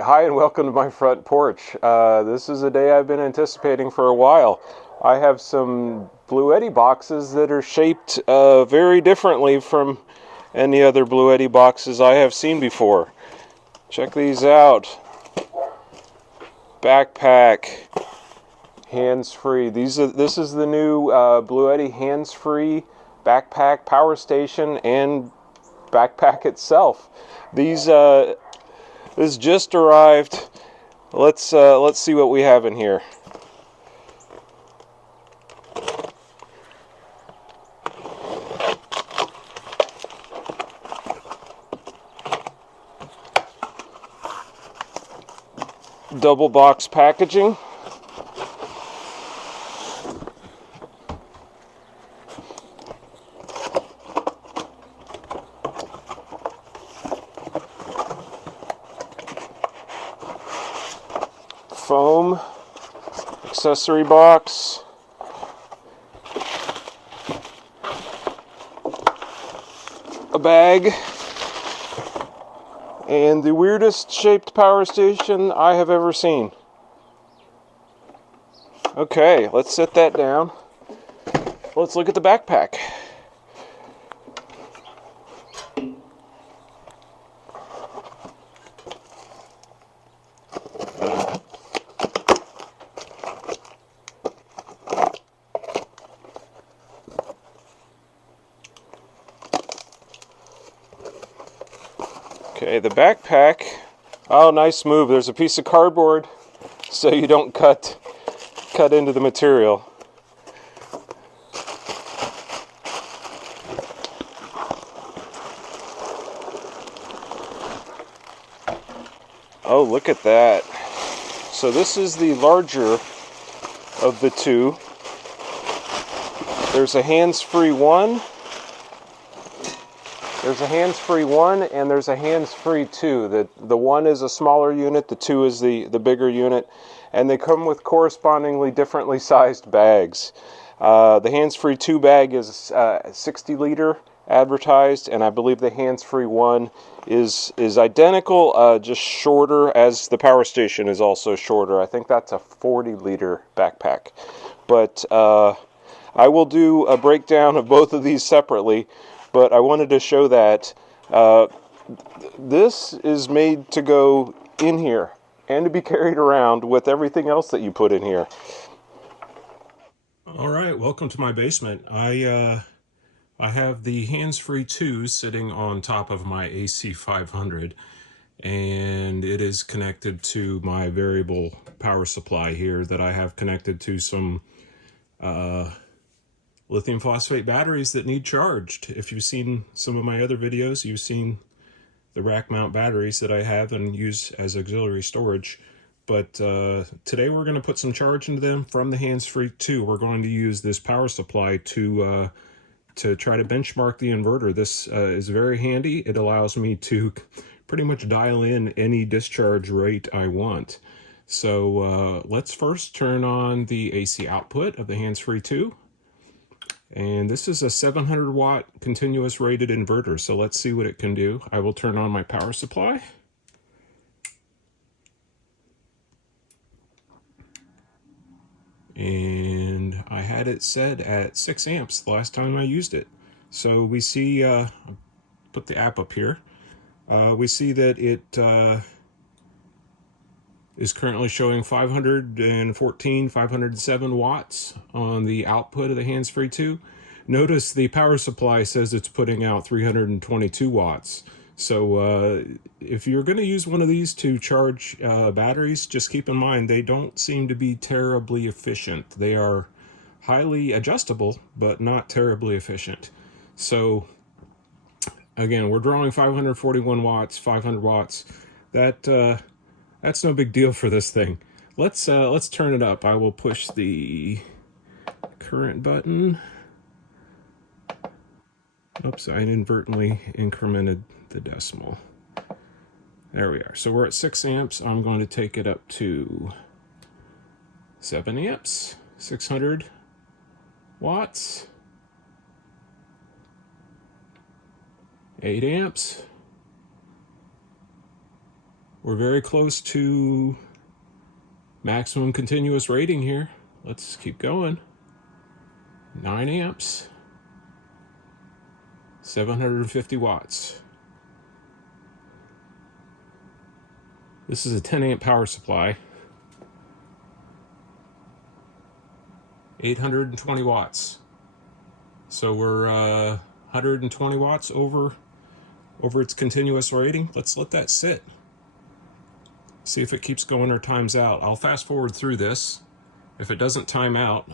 Hi and welcome to my front porch. This is a day I've been anticipating for a while. I have some Bluetti boxes that are shaped very differently from any other Bluetti boxes I have seen before. Check these out. Backpack, hands-free. This is the new Bluetti hands-free backpack, power station, and backpack itself. This just arrived. Let's see what we have in here. Double box packaging. Foam accessory box. A bag. And the weirdest shaped power station I have ever seen. Okay, let's set that down. Let's look at the backpack. Okay, the backpack. Oh, nice move. There's a piece of cardboard so you don't cut into the material. Oh, look at that. So this is the larger of the two. There's a hands-free one. There's a hands-free one and there's a hands-free two. The one is a smaller unit, the two is the bigger unit, and they come with correspondingly differently sized bags. The hands-free 2 bag is 60 liter advertised, and I believe the hands-free one is identical, just shorter, as the power station is also shorter. I think that's a 40 liter backpack. But I will do a breakdown of both of these separately, but I wanted to show that this is made to go in here and to be carried around with everything else that you put in here. All right, welcome to my basement. I have the hands-free 2 sitting on top of my AC 500, and it is connected to my variable power supply here that I have connected to some lithium phosphate batteries that need charged. If you've seen some of my other videos, you've seen the rack mount batteries that I have and use as auxiliary storage. But today we're going to put some charge into them from the hands-free 2. We're going to use this power supply to try to benchmark the inverter. This is very handy. It allows me to pretty much dial in any discharge rate I want. So let's first turn on the AC output of the hands-free 2. And this is a 700 watt continuous rated inverter, so let's see what it can do. I will turn on my power supply. And I had it set at 6 amps the last time I used it. So we see, put the app up here. We see that it is currently showing 514, 507 watts on the output of the hands-free 2. Notice the power supply says it's putting out 322 watts. So if you're going to use one of these to charge batteries, just keep in mind they don't seem to be terribly efficient. They are highly adjustable, but not terribly efficient. So again, we're drawing 541 watts, 500 watts. That's no big deal for this thing. Let's turn it up. I will push the current button. Oops, I inadvertently incremented the decimal. There we are. So we're at 6 amps. I'm going to take it up to 7 amps, 600 watts, 8 amps. We're very close to maximum continuous rating here. Let's keep going. 9 amps, 750 watts. This is a 10 amp power supply. 820 watts. So we're 120 watts over its continuous rating. Let's let that sit. See if it keeps going or times out. I'll fast forward through this. If it doesn't time out,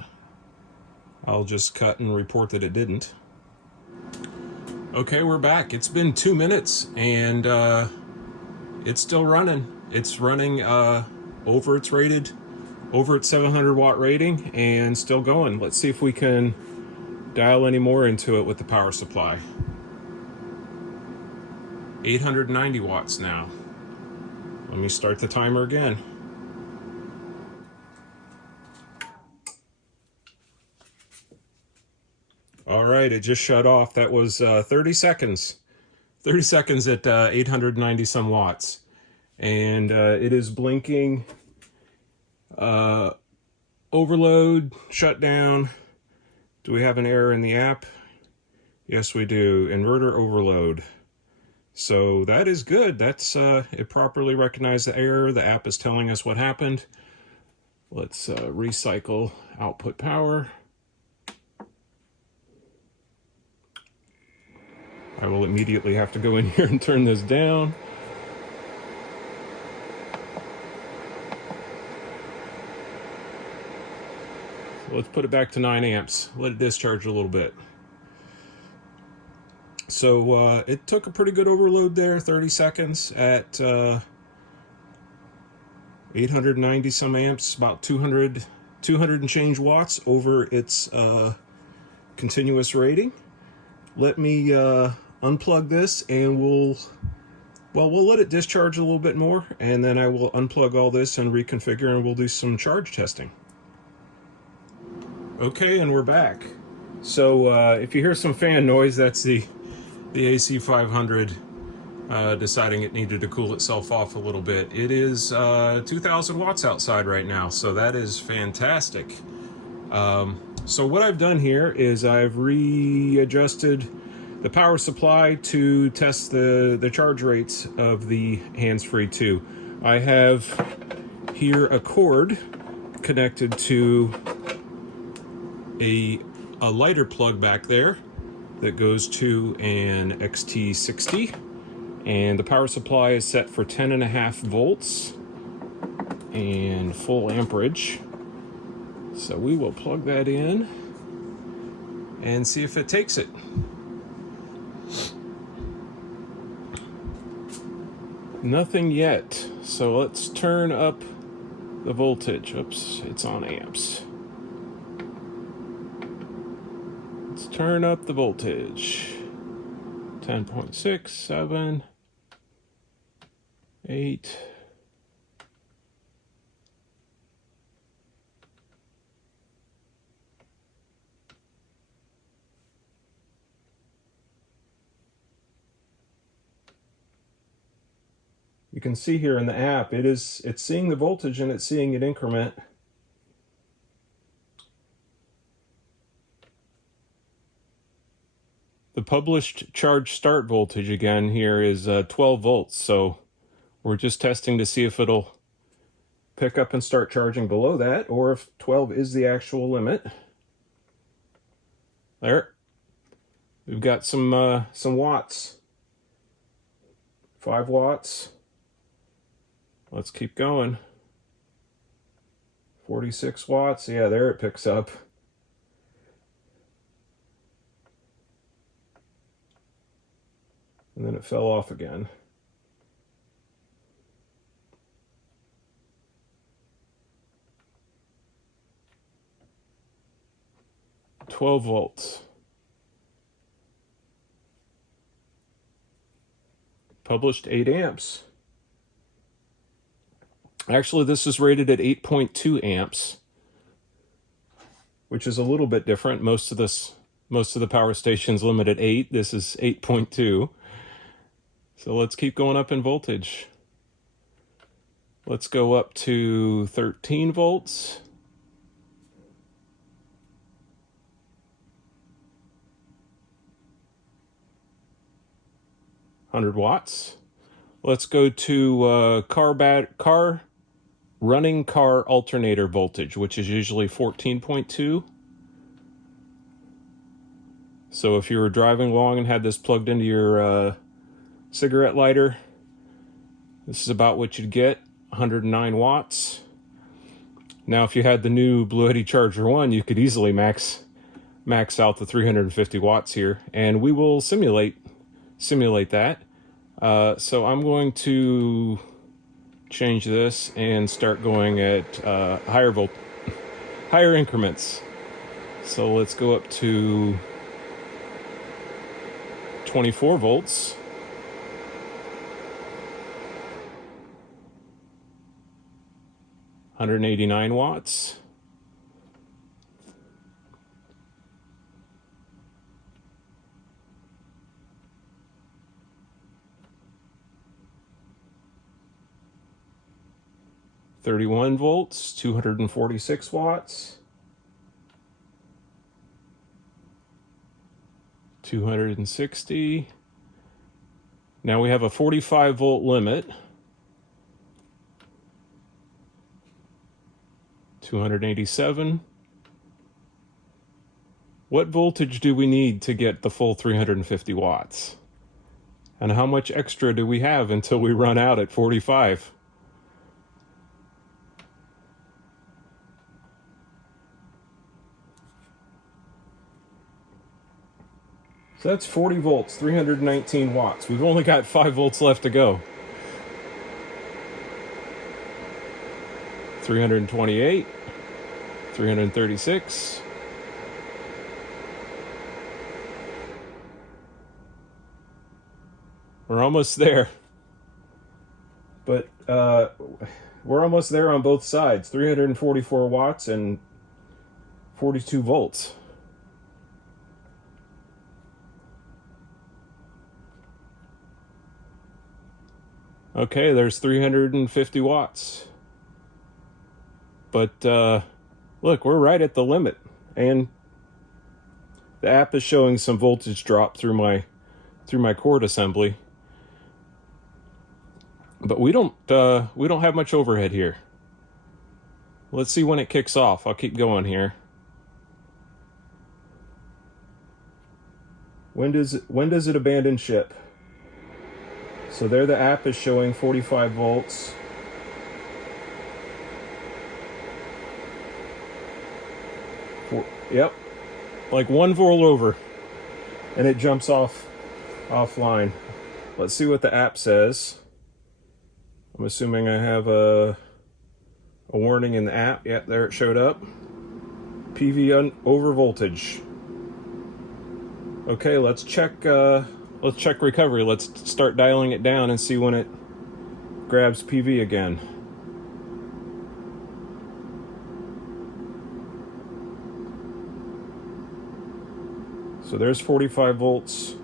I'll just cut and report that it didn't. Okay, we're back. It's been 2 minutes and it's still running. It's running over its 700 watt rating and still going. Let's see if we can dial any more into it with the power supply. 890 watts now. Let me start the timer again. All right, it just shut off. That was 30 seconds. 30 seconds at 890 some watts. And it is blinking overload, shutdown. Do we have an error in the app? Yes, we do. Inverter overload. So that is good. That's it properly recognized the error. The app is telling us what happened. Let's recycle output power. I will immediately have to go in here and turn this down. So let's put it back to 9 amps. Let it discharge a little bit. So it took a pretty good overload there, 30 seconds at 890 some amps, about 200 and change watts over its continuous rating. Let me unplug this and we'll let it discharge a little bit more, and then I will unplug all this and reconfigure, and we'll do some charge testing. Okay, and we're back. So if you hear some fan noise, that's the AC500 deciding it needed to cool itself off a little bit. It is 2,000 watts outside right now, so that is fantastic. So what I've done here is I've readjusted the power supply to test the charge rates of the HandsFree 2. I have here a cord connected to a lighter plug back there that goes to an XT60, and the power supply is set for 10.5 volts and full amperage. So we will plug that in and see if it takes it. Nothing yet. So let's turn up the voltage. Oops, it's on amps. Let's turn up the voltage. 10.6, 7, 8. You can see here in the app, it's seeing the voltage and it's seeing it increment. The published charge start voltage again here is 12 volts, so we're just testing to see if it'll pick up and start charging below that, or if 12 is the actual limit. There. We've got some watts. 5 watts. Let's keep going. 46 watts. Yeah, there it picks up. And then it fell off again. $12 volts. Published 8 amps. Actually, this is rated at 8.2 amps, which is a little bit different. Most of the power stations limit at 8. This is 8.2. So let's keep going up in voltage. Let's go up to 13 volts. $100. Let's go to running car alternator voltage, which is usually 14.2. So if you were driving along and had this plugged into your cigarette lighter, this is about what you'd get, 109 watts. Now, if you had the new Bluetti Charger 1, you could easily max out the 350 watts here, and we will simulate that. So I'm going to change this and start going at higher increments. So let's go up to 24 volts. $189 watts. $31 volts, 246 watts. 260. Now we have a 45 volt limit. 287. What voltage do we need to get the full 350 watts? And how much extra do we have until we run out at 45? So that's 40 volts, 319 watts. We've only got 5 volts left to go. 328, 336. We're almost there. But we're almost there on both sides. 344 watts and 42 volts. Okay, there's 350 watts. But look, we're right at the limit, and the app is showing some voltage drop through my cord assembly. But we don't have much overhead here. Let's see when it kicks off. I'll keep going here. When does it abandon ship? So there the app is showing 45 volts. Yep, like 1 volt over, and it jumps offline. Let's see what the app says. I'm assuming I have a warning in the app. Yep, there it showed up. PV over voltage. Okay, let's check recovery. Let's start dialing it down and see when it grabs PV again. So there's 45 volts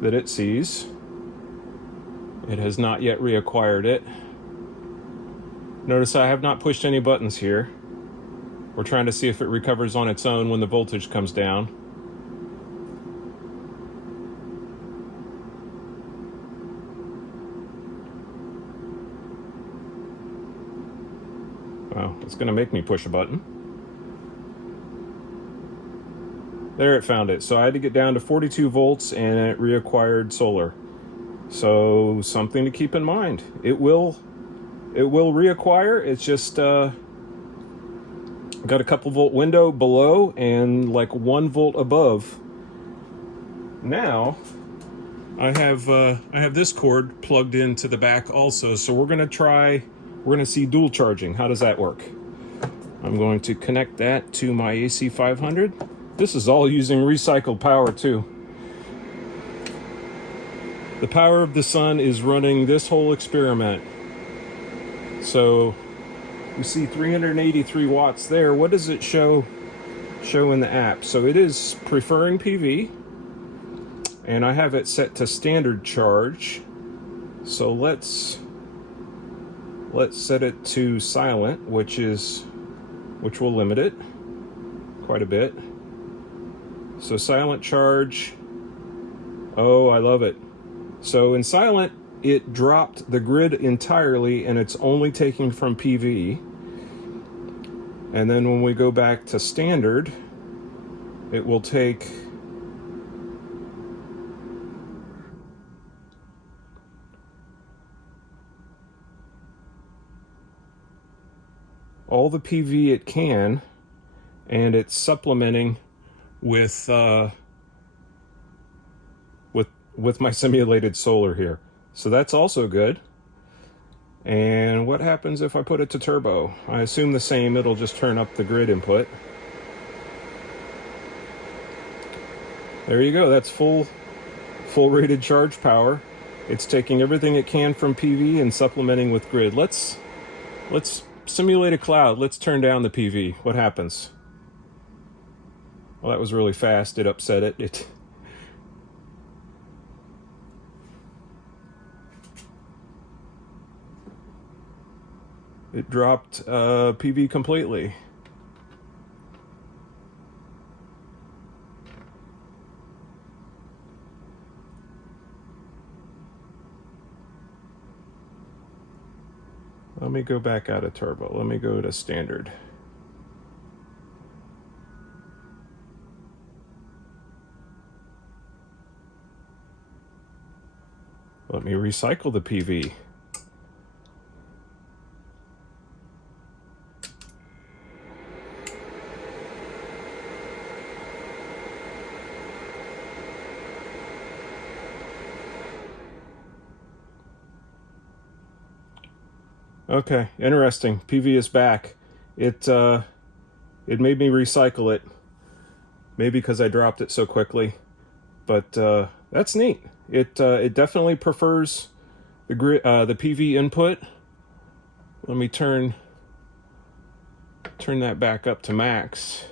that it sees. It has not yet reacquired it. Notice I have not pushed any buttons here. We're trying to see if it recovers on its own when the voltage comes down. Wow, it's going to make me push a button. There, it found it. So I had to get down to 42 volts and it reacquired solar. So something to keep in mind. It will reacquire. It's just got a couple volt window below and like 1 volt above. Now I have this cord plugged into the back also. So we're gonna see dual charging. How does that work? I'm going to connect that to my AC 500. This is all using recycled power too. The power of the sun is running this whole experiment. So we see 383 watts there. What does it show in the app? So it is preferring PV, and I have it set to standard charge. So let's Let's set it to silent, which will limit it quite a bit. So silent charge. Oh, I love it. So in silent, it dropped the grid entirely, and it's only taking from PV. And then when we go back to standard, it will take all the PV it can, and it's supplementing with my simulated solar here. So that's also good. And what happens if I put it to turbo? I assume the same, it'll just turn up the grid input. There you go, that's full rated charge power. It's taking everything it can from PV and supplementing with grid. Let's simulate a cloud. Let's turn down the PV. What happens? Well, that was really fast. It upset it. It dropped PV completely. Let me go back out of turbo. Let me go to standard. Let me recycle the PV. Okay, interesting. PV is back. It made me recycle it. Maybe because I dropped it so quickly. But that's neat. It definitely prefers the PV input. Let me turn that back up to max.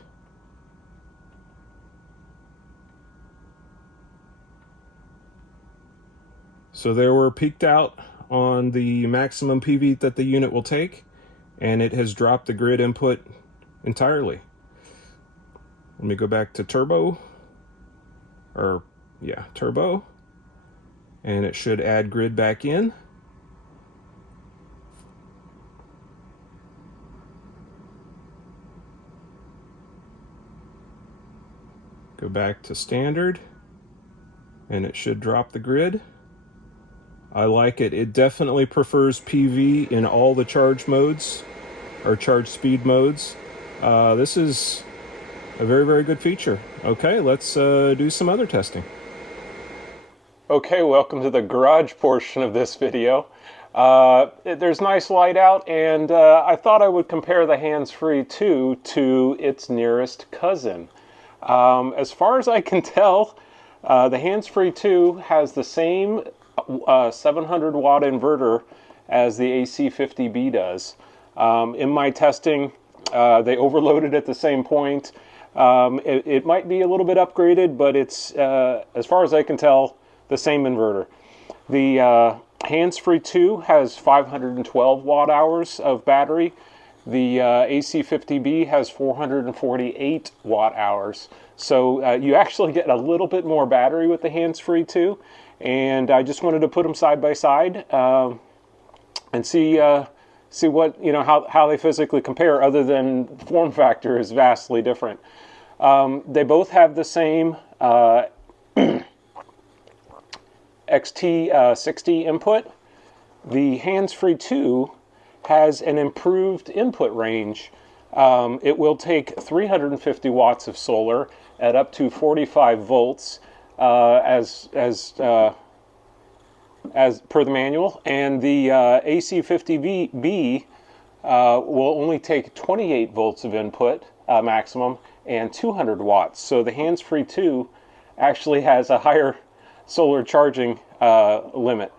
So there we're peaked out on the maximum PV that the unit will take, and it has dropped the grid input entirely. Let me go back to turbo, turbo, and it should add grid back in. Go back to standard, and it should drop the grid. I like it. It definitely prefers PV in all the charge modes, or charge speed modes. This is a very, very good feature. Okay, let's do some other testing. Okay, welcome to the garage portion of this video. There's nice light out, and I thought I would compare the HandsFree 2 to its nearest cousin. As far as I can tell, the HandsFree 2 has the same 700 watt inverter as the AC50B does. In my testing, they overloaded at the same point. It might be a little bit upgraded, but it's, as far as I can tell, the same inverter. The HandsFree 2 has 512 watt hours of battery. The AC50B has 448 watt hours. So you actually get a little bit more battery with the HandsFree 2. And I just wanted to put them side by side and see what, how they physically compare, other than form factor is vastly different. They both have the same XT60 input. The HandsFree 2 has an improved input range. It will take 350 watts of solar at up to 45 volts. As per the manual, and the AC50B will only take 28 volts of input maximum and 200 watts. So the HandsFree 2 actually has a higher solar charging limit.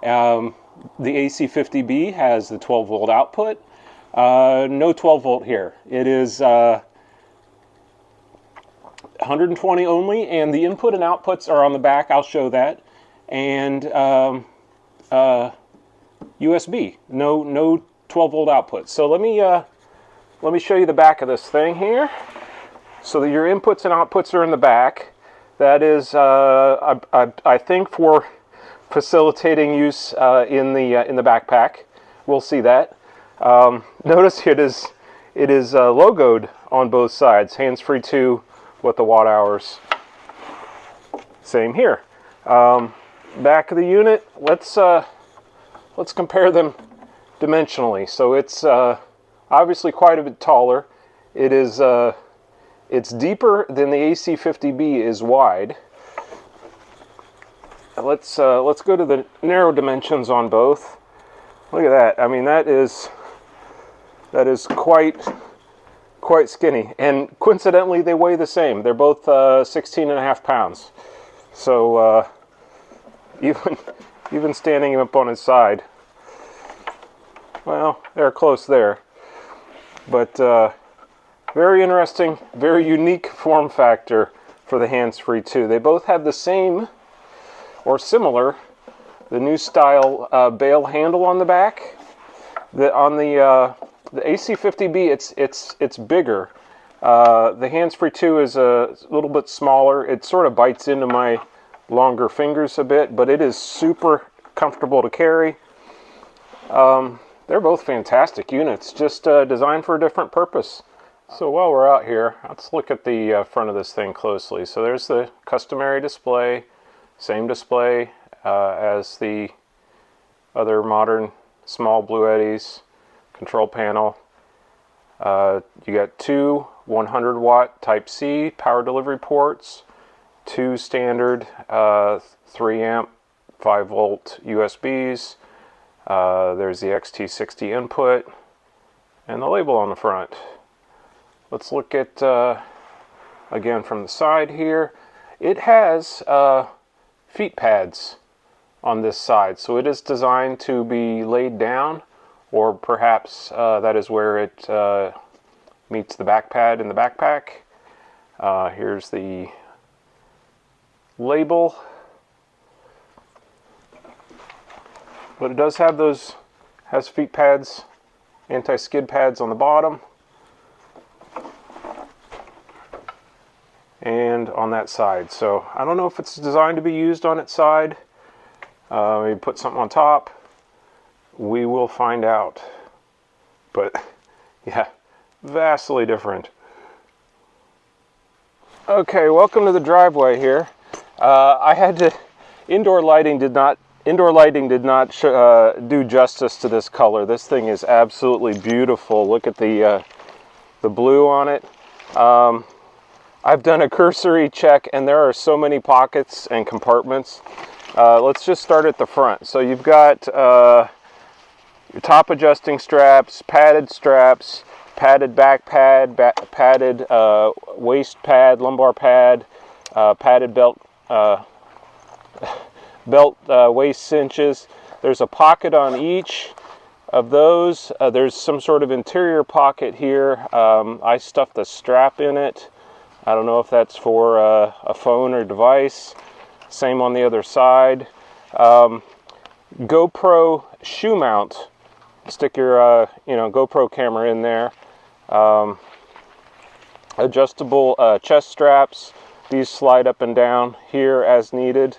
The AC50B has the 12 volt output. No 12 volt here. It is 120 only, and the input and outputs are on the back. I'll show that. And USB. No 12-volt output. So let me show you the back of this thing here. So that your inputs and outputs are in the back. That is, I think, for facilitating use in the backpack. We'll see that. Notice it is logoed on both sides. Hands-free 2 with the watt hours. Same here. Back of the unit. Let's compare them dimensionally. So it's obviously quite a bit taller. It is it's deeper than the AC50B is wide. Let's go to the narrow dimensions on both. Look at that. I mean, that is quite skinny. And coincidentally, they weigh the same. They're both 16.5 pounds. So even standing him up on his side, well, they're close there. But very interesting, very unique form factor for the hands-free 2. They both have the same or similar, the new style bail handle on the back. On the AC50B, it's bigger. The hands-free 2 is a little bit smaller. It sort of bites into my longer fingers a bit, but it is super comfortable to carry. They're both fantastic units, just designed for a different purpose. So while we're out here, let's look at the front of this thing closely. So there's the customary display, same display as the other modern small Bluettis. Control panel. You got two 100-watt Type-C power delivery ports, two standard 3-amp 5-volt USBs. There's the XT60 input and the label on the front. Let's look at, again from the side here. It has feet pads on this side, so it is designed to be laid down, or perhaps that is where it meets the back pad in the backpack. Here's the label. But it does have has feet pads, anti-skid pads on the bottom. And on that side. So I don't know if it's designed to be used on its side. Maybe put something on top. We will find out. But yeah, vastly different. Okay, welcome to the driveway here. I had to. Indoor lighting did not do justice to this color. This thing is absolutely beautiful. Look at the blue on it. I've done a cursory check, and there are so many pockets and compartments. Let's just start at the front. So you've got your top adjusting straps, padded back pad, padded waist pad, lumbar pad, padded belt waist cinches. There's a pocket on each of those. There's some sort of interior pocket here. I stuffed a strap in it. I don't know if that's for a phone or device. Same on the other side. GoPro shoe mount. Stick your GoPro camera in there. Adjustable chest straps. These slide up and down here as needed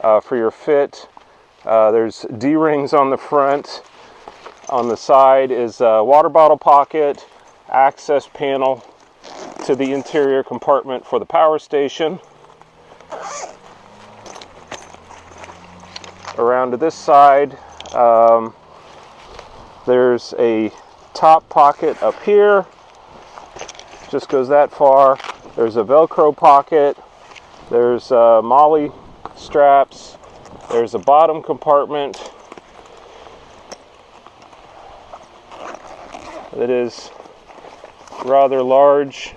for your fit. There's D-rings on the front. On the side is a water bottle pocket, access panel to the interior compartment for the power station. Around to this side, there's a top pocket up here, just goes that far. There's a Velcro pocket, there's MOLLE straps, there's a bottom compartment that is rather large.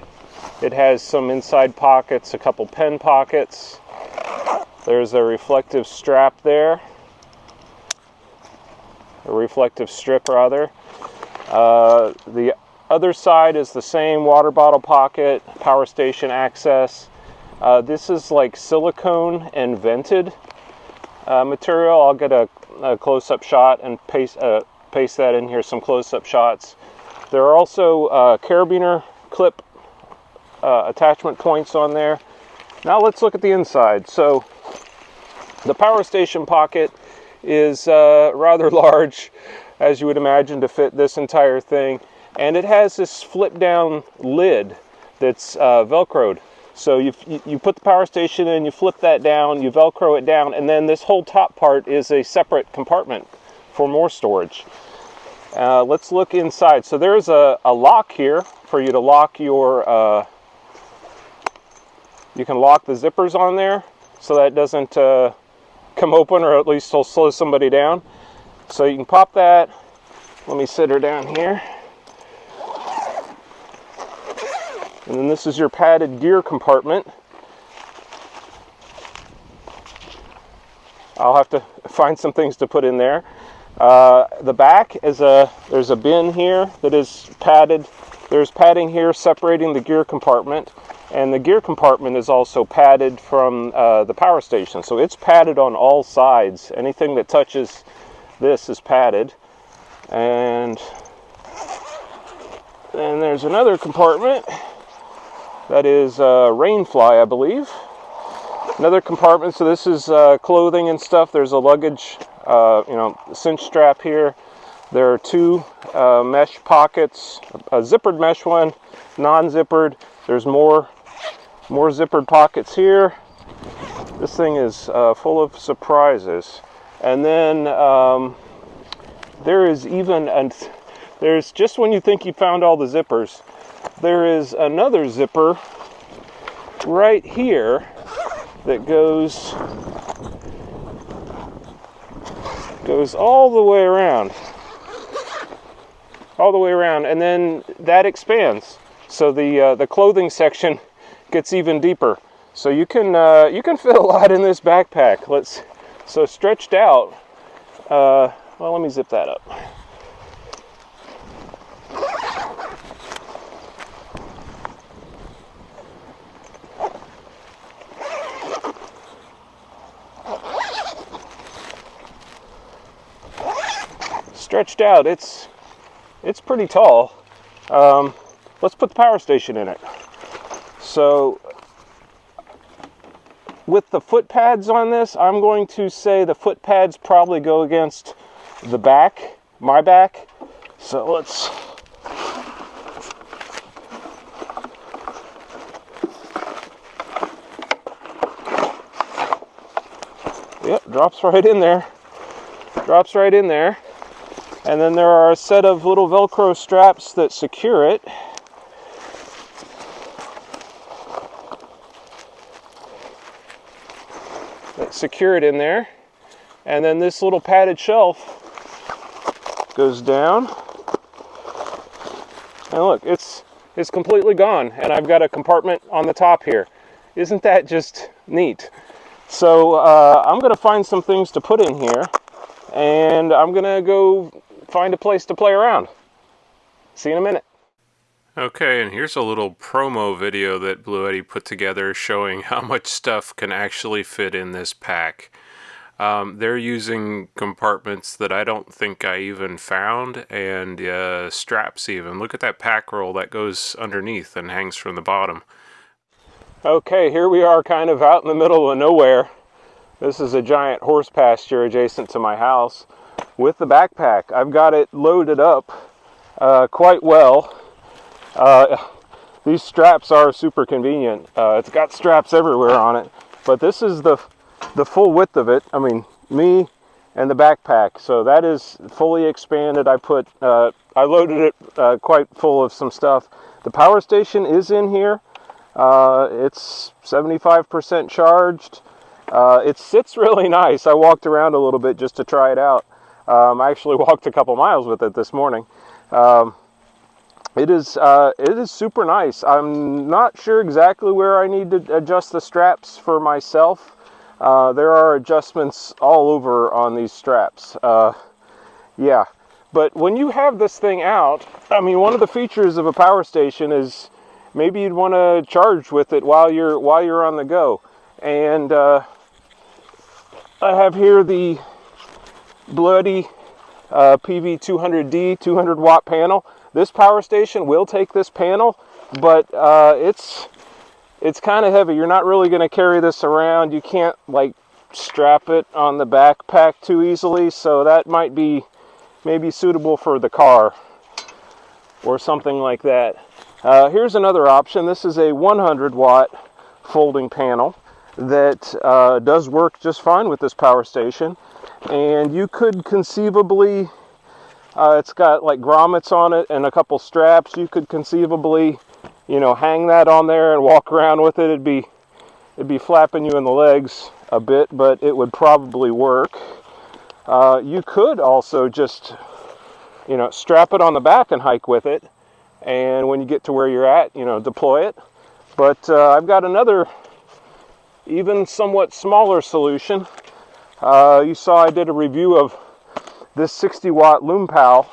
It has some inside pockets, a couple pen pockets. There's a reflective strap there. A reflective strip, rather. The other side is the same, water bottle pocket, power station access. This is like silicone and vented material. I'll get a a close-up shot and paste that in here, some close-up shots. There are also carabiner clip attachment points on there. Now let's look at the inside. So the power station pocket is rather large, as you would imagine, to fit this entire thing. And it has this flip-down lid that's Velcroed. So you put the power station in, you flip that down, you Velcro it down, and then this whole top part is a separate compartment for more storage. Let's look inside. So there's a lock here for you to lock your, you can lock the zippers on there so that it doesn't come open, or at least it'll slow somebody down. So you can pop that. Let me sit her down here. And then this is your padded gear compartment. I'll have to find some things to put in there. The back is there's a bin here that is padded. There's padding here separating the gear compartment, and the gear compartment is also padded from the power station. So it's padded on all sides. Anything that touches this is padded. And then there's another compartment that is rainfly, I believe. Another compartment, so this is clothing and stuff. There's a luggage, cinch strap here. There are two mesh pockets, a zippered mesh one, non-zippered. There's more zippered pockets here. This thing is full of surprises. And then there is even, there's just when you think you found all the zippers, there is another zipper right here that goes all the way around. All the way around, and then that expands. So the clothing section gets even deeper. So you can fit a lot in this backpack. So stretched out. Well, let me zip that up. Stretched out, it's pretty tall. Let's put the power station in it. So with the foot pads on this, I'm going to say the foot pads probably go against the back, my back. So let's, yep, drops right in there. Drops right in there. And then there are a set of little Velcro straps that secure it. That secure it in there. And then this little padded shelf goes down. And look, it's completely gone. And I've got a compartment on the top here. Isn't that just neat? So I'm going to find some things to put in here. And I'm going to go find a place to play around. See you in a minute. Okay, and here's a little promo video that Bluetti put together showing how much stuff can actually fit in this pack. They're using compartments that I don't think I even found, and straps even. Look at that pack roll that goes underneath and hangs from the bottom. Okay, here we are kind of out in the middle of nowhere. This is a giant horse pasture adjacent to my house with the backpack. I've got it loaded up quite well. These straps are super convenient. It's got straps everywhere on it, but this is the full width of it. I mean, me and the backpack. So that is fully expanded. I loaded it quite full of some stuff. The power station is in here. It's 75% charged. It sits really nice. I walked around a little bit just to try it out. I actually walked a couple miles with it this morning. It is super nice. I'm not sure exactly where I need to adjust the straps for myself. There are adjustments all over on these straps. Yeah, but when you have this thing out, I mean, one of the features of a power station is maybe you'd want to charge with it while you're on the go. And I have here the Bluetti PV200D 200 watt panel. This power station will take this panel, but it's kind of heavy. You're not really going to carry this around. You can't like strap it on the backpack too easily, so that might be maybe suitable for the car or something like that. Here's another option. This is a 100 watt folding panel that does work just fine with this power station, and you could conceivably, it's got like grommets on it and a couple straps. You could conceivably, you know, hang that on there and walk around with it. It'd be flapping you in the legs a bit, but it would probably work. You could also just, you know, strap it on the back and hike with it, and when you get to where you're at, you know, deploy it. But I've got another even somewhat smaller solution. You saw I did a review of this 60 watt Unpack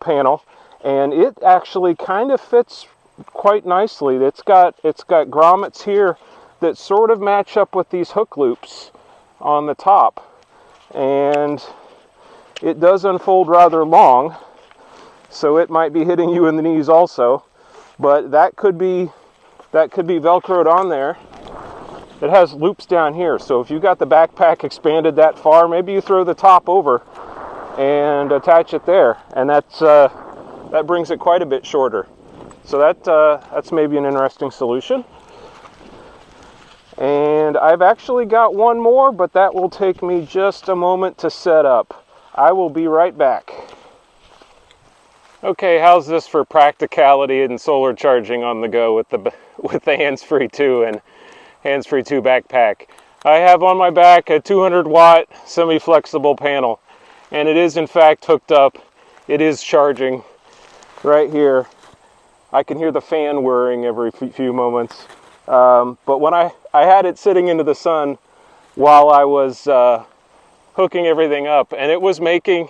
panel, and it actually kind of fits quite nicely. It's got grommets here that sort of match up with these hook loops on the top, and it does unfold rather long, so it might be hitting you in the knees also, but that could be velcroed on there. It has loops down here, so if you got the backpack expanded that far, maybe you throw the top over and attach it there, and that brings it quite a bit shorter. So that's maybe an interesting solution. And I've actually got one more, but that will take me just a moment to set up. I will be right back. Okay, how's this for practicality and solar charging on the go with the HandsFree 2 and HandsFree 2 backpack? I have on my back a 200 watt semi-flexible panel, and it is in fact hooked up. It is charging right here. I can hear the fan whirring every few moments. But when I had it sitting into the sun while I was hooking everything up, and it was making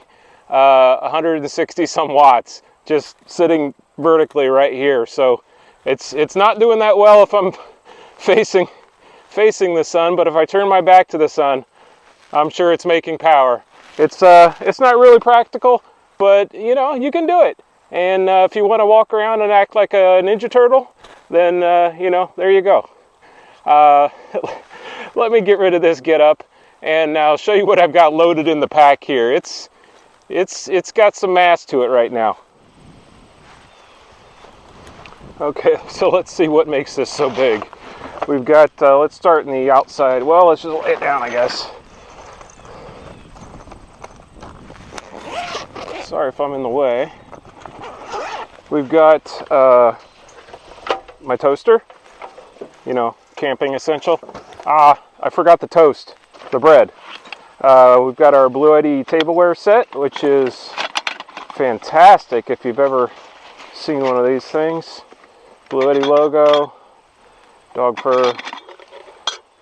160 some watts just sitting vertically right here. So it's not doing that well if I'm facing the sun, but if I turn my back to the sun, I'm sure it's making power. It's not really practical, but you know, you can do it. And if you want to walk around and act like a Ninja Turtle, then you know, there you go. Let me get rid of this get up, and I'll show you what I've got loaded in the pack here. It's got some mass to it right now. Okay, so let's see what makes this so big. We've got, let's start in the outside. Well, let's just lay it down, I guess. Sorry if I'm in the way. We've got my toaster, you know, camping essential. I forgot the toast, the bread. We've got our Bluetti tableware set, which is fantastic if you've ever seen one of these things. Bluetti logo, dog fur.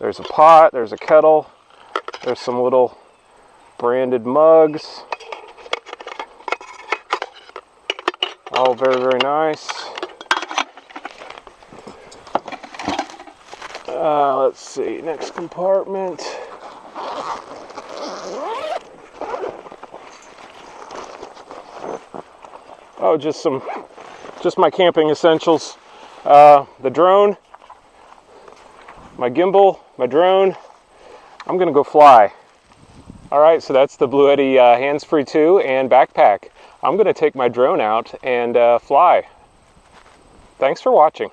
There's a pot, there's a kettle, there's some little branded mugs. All very, very nice. Let's see, next compartment. Oh, just my camping essentials. The drone, my gimbal, my drone. I'm gonna go fly. All right, so that's the Bluetti HandsFree 2 and backpack. I'm gonna take my drone out and fly. Thanks for watching.